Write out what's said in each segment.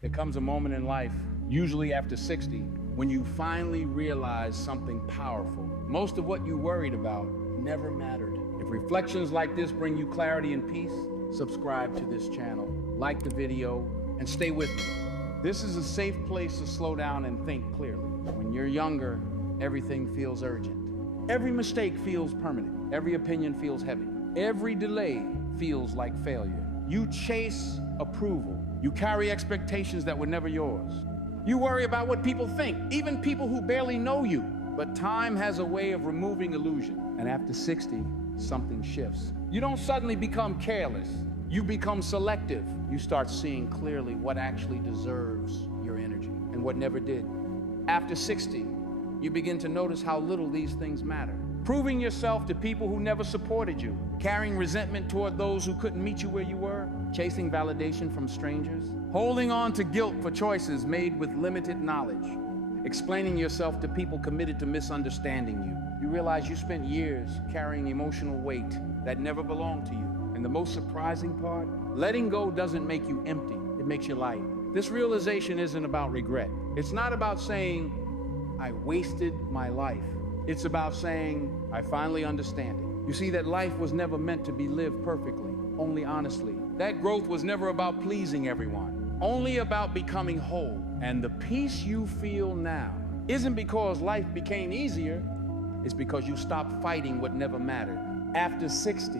There comes a moment in life, usually after 60, when you finally realize something powerful. Most of what you worried about never mattered. If reflections like this bring you clarity and peace, subscribe to this channel, like the video, and stay with me. This is a safe place to slow down and think clearly. When you're younger, everything feels urgent. Every mistake feels permanent. Every opinion feels heavy. Every delay feels like failure. You chase approval. You carry expectations that were never yours. You worry about what people think, even people who barely know you. But time has a way of removing illusion. And after 60, something shifts. You don't suddenly become careless. You become selective. You start seeing clearly what actually deserves your energy and what never did. After 60, you begin to notice how little these things matter. Proving yourself to people who never supported you, carrying resentment toward those who couldn't meet you where you were, chasing validation from strangers, holding on to guilt for choices made with limited knowledge, explaining yourself to people committed to misunderstanding you. You realize you spent years carrying emotional weight that never belonged to you. And the most surprising part, letting go doesn't make you empty, it makes you light. This realization isn't about regret. It's not about saying, I wasted my life. It's about saying, I finally understand it. You see that life was never meant to be lived perfectly, only honestly. That growth was never about pleasing everyone, only about becoming whole. And the peace you feel now isn't because life became easier, it's because you stopped fighting what never mattered. After 60,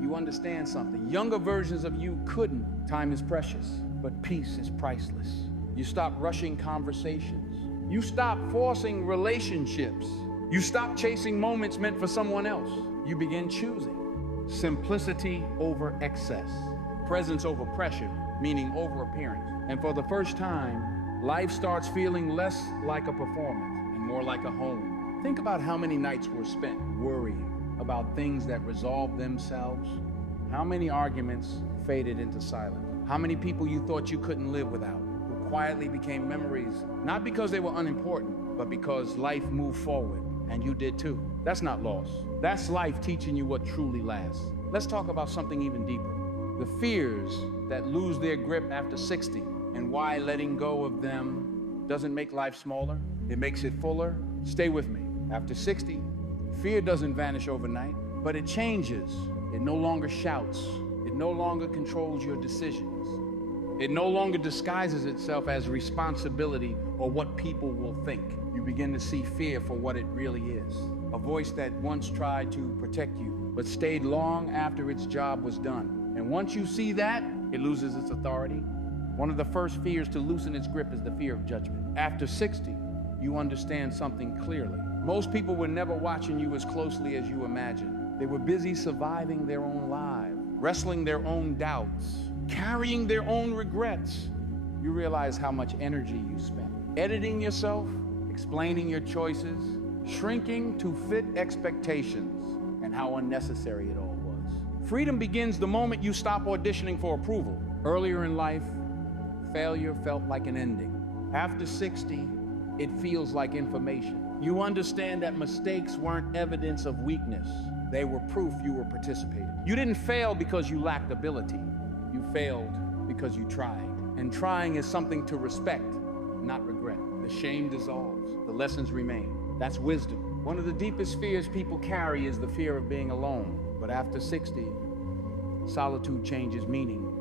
you understand something. Younger versions of you couldn't. Time is precious, but peace is priceless. You stop rushing conversations. You stop forcing relationships. You stop chasing moments meant for someone else. You begin choosing simplicity over excess, presence over pressure, meaning over appearance. And for the first time, life starts feeling less like a performance and more like a home. Think about how many nights were spent worrying about things that resolved themselves. How many arguments faded into silence? How many people you thought you couldn't live without, who quietly became memories, not because they were unimportant, but because life moved forward, and you did too. That's not loss. That's life teaching you what truly lasts. Let's talk about something even deeper. The fears that lose their grip after 60, and why letting go of them doesn't make life smaller, it makes it fuller. Stay with me. After 60, fear doesn't vanish overnight, but it changes. It no longer shouts. It no longer controls your decisions. It no longer disguises itself as responsibility or what people will think. You begin to see fear for what it really is. A voice that once tried to protect you, but stayed long after its job was done. And once you see that, it loses its authority. One of the first fears to loosen its grip is the fear of judgment. After 60, you understand something clearly. Most people were never watching you as closely as you imagined. They were busy surviving their own lives, wrestling their own doubts, carrying their own regrets. You realize how much energy you spent editing yourself, explaining your choices, shrinking to fit expectations, and how unnecessary it all was. Freedom begins the moment you stop auditioning for approval. Earlier in life, failure felt like an ending. After 60, it feels like information. You understand that mistakes weren't evidence of weakness. They were proof you were participating. You didn't fail because you lacked ability. You failed because you tried. And trying is something to respect, not regret. The shame dissolves, the lessons remain. That's wisdom. One of the deepest fears people carry is the fear of being alone. But after 60, solitude changes meaning.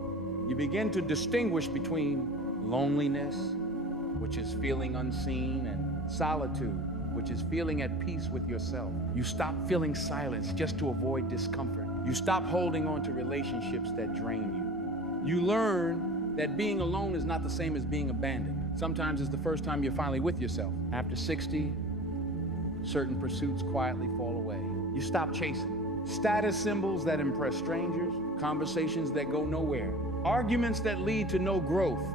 You begin to distinguish between loneliness, which is feeling unseen, and solitude, which is feeling at peace with yourself. You stop feeling silence just to avoid discomfort. You stop holding on to relationships that drain you. You learn that being alone is not the same as being abandoned. Sometimes it's the first time you're finally with yourself. After 60, certain pursuits quietly fall away. You stop chasing status symbols that impress strangers, conversations that go nowhere, arguments that lead to no growth,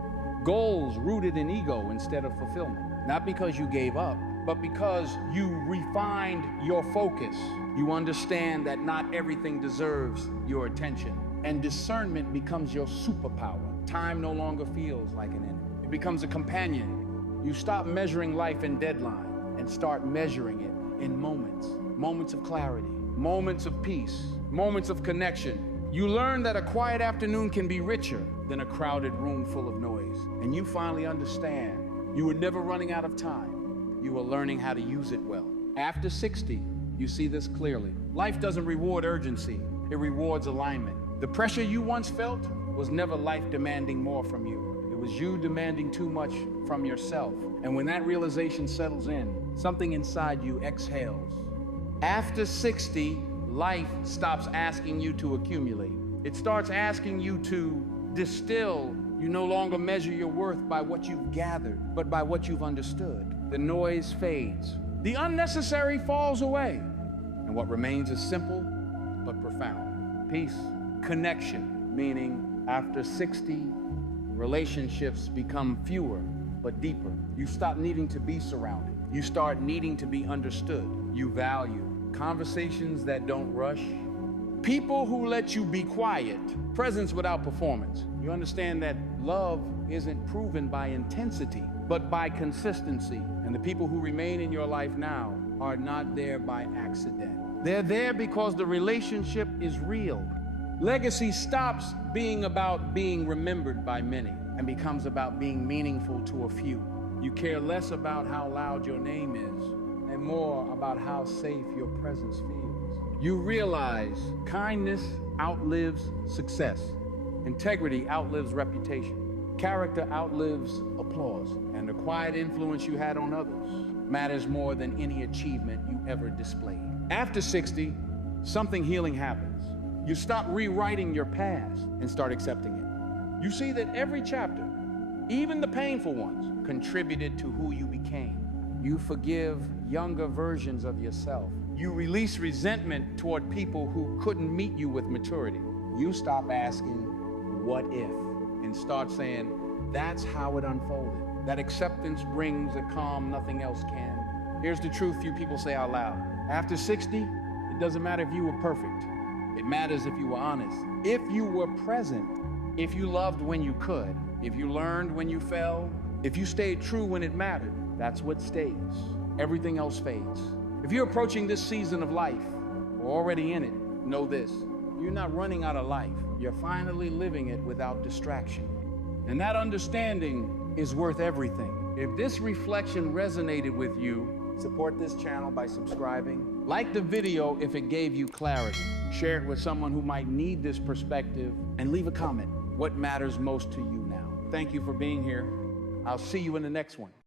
goals rooted in ego instead of fulfillment. Not because you gave up, but because you refined your focus. You understand that not everything deserves your attention, and discernment becomes your superpower. Time no longer feels like an enemy. It becomes a companion. You stop measuring life in deadline and start measuring it in moments. Moments of clarity, moments of peace, moments of connection. You learn that a quiet afternoon can be richer than a crowded room full of noise. And you finally understand you were never running out of time. You were learning how to use it well. After 60, you see this clearly. Life doesn't reward urgency, it rewards alignment. The pressure you once felt was never life demanding more from you. It was you demanding too much from yourself. And when that realization settles in, something inside you exhales. After 60, life stops asking you to accumulate. It starts asking you to distill. You no longer measure your worth by what you've gathered, but by what you've understood. The noise fades. The unnecessary falls away. And what remains is simple, but profound. Peace. Connection, meaning after 60, relationships become fewer, but deeper. You stop needing to be surrounded. You start needing to be understood. You value conversations that don't rush. People who let you be quiet. Presence without performance. You understand that love isn't proven by intensity, but by consistency. And the people who remain in your life now are not there by accident. They're there because the relationship is real. Legacy stops being about being remembered by many and becomes about being meaningful to a few. You care less about how loud your name is and more about how safe your presence feels. You realize kindness outlives success. Integrity outlives reputation. Character outlives applause. And the quiet influence you had on others matters more than any achievement you ever displayed. After 60, something healing happens. You stop rewriting your past and start accepting it. You see that every chapter, even the painful ones, contributed to who you became. You forgive younger versions of yourself. You release resentment toward people who couldn't meet you with maturity. You stop asking, what if? And start saying, that's how it unfolded. That acceptance brings a calm nothing else can. Here's the truth few people say out loud. After 60, it doesn't matter if you were perfect. It matters if you were honest. If you were present. If you loved when you could. If you learned when you fell. If you stayed true when it mattered. That's what stays. Everything else fades. If you're approaching this season of life, or already in it, know this. You're not running out of life. You're finally living it without distraction. And that understanding is worth everything. If this reflection resonated with you, support this channel by subscribing. Like the video if it gave you clarity. Share it with someone who might need this perspective. And leave a comment. What matters most to you now? Thank you for being here. I'll see you in the next one.